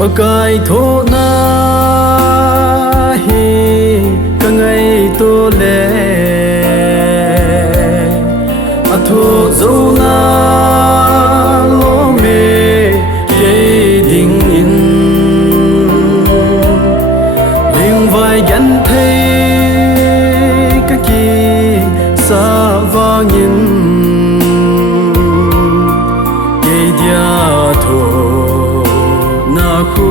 Pakai tho na hi ka ngai to le a tho zo na lo me ke ding in ling vai gan thei ka ki sa vang in ke dia tho na khu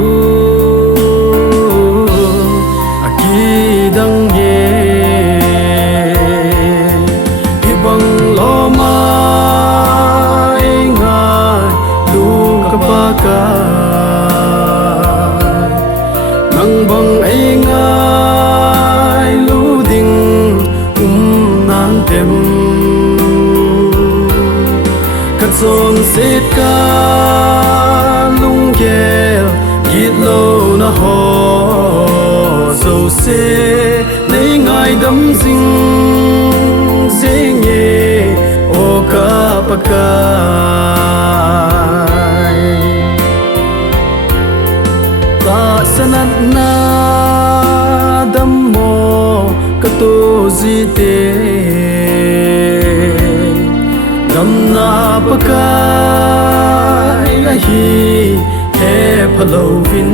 aki dang ye hi bang lo ma nga lu ka pa ka nang bang ai nga lu ding nan tem ka son set ka lung gel yết lâu na ho dâu se lấy ngài đắm dinh dễ nghe ô ca pa kai ta sanat na đắm mò ka to di te đắm na pa kai a hi lâu vin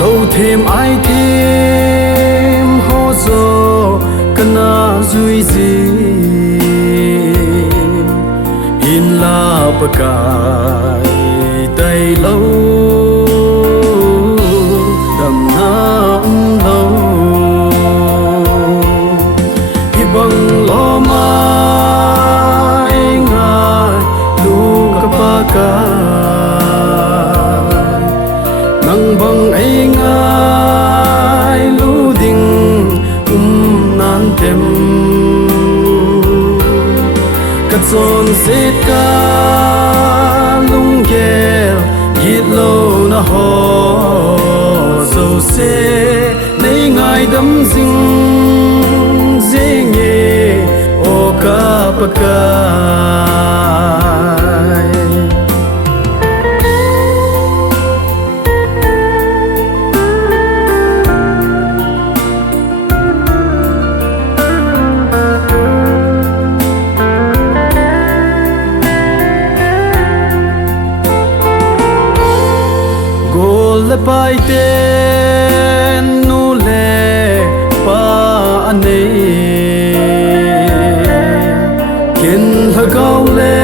lâu thêm ai thêm hô zo kana duy gì in la pakai tay lâu đầm na lâu hi bang lo ma ngai lu ka pa ka nang bang ai ngai lu ding nan tem ka chon set ka lung gel yết lâu na ho zo se lấy ngai đắm ding dễ nghe ô ca pa kai le pai ten nu le pa ane kin ha kau le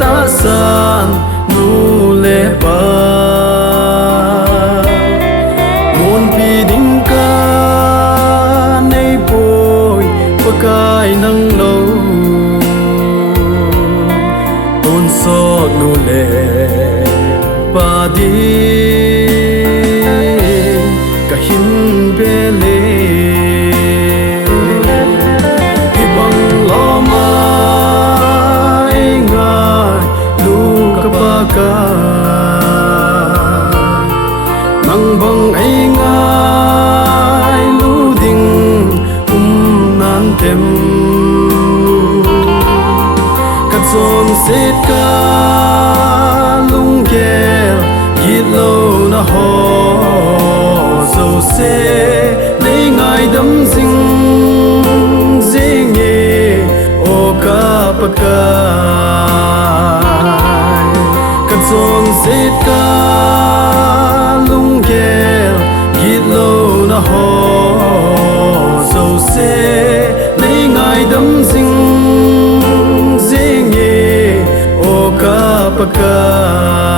ta san nu le pa mon pi ding ka nei poi pa kai nang lo ton so nu le pa di ka hin bele hi bang lo ma nga lu ka pa ka nang bang ai nga lu ding nan tem ka chon set ka lung gel yết lâu na ho dâu se lấy ngài đắm dinh dễ nghe ô ca pa kai ka chon set ka lung gel yết lâu na ho dâu se lấy ngài đắm dinh dễ nghe ô ca pa kai